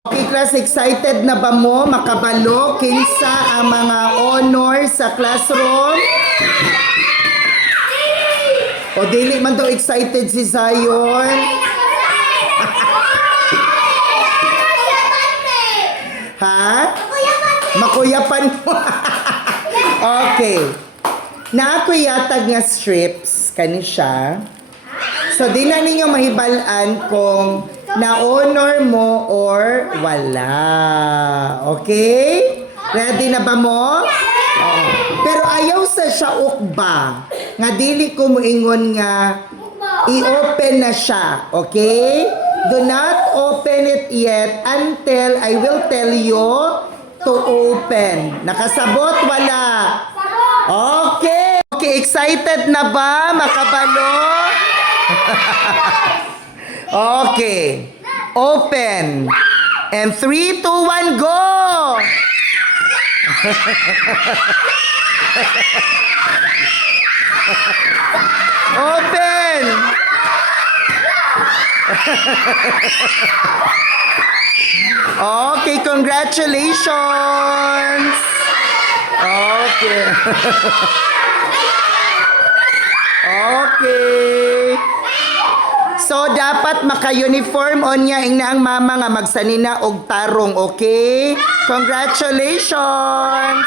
Okay, class, excited na ba mo makabalo kinsa ang mga honor sa classroom? O dili man daw excited si Zion? Ha? Makuyapan mo. Okay. Na ako yatag nga strips kani siya. So di na ninyo mahibalan kung na-honor mo or wala. Okay? Ready na ba mo? Oh. Pero ayaw sa siya ukba. Nga dili ko moingon nga i-open na siya. Okay? Do not open it yet until I will tell you to open. Nakasabot? Wala. Okay. Okay, excited na ba? Makabalo? Okay. Open. And 3, 2, 1, go! Open! Okay, congratulations! Okay. Okay. So, dapat maka-uniform on niya ang mama nga magsanina og tarong, okay? Congratulations!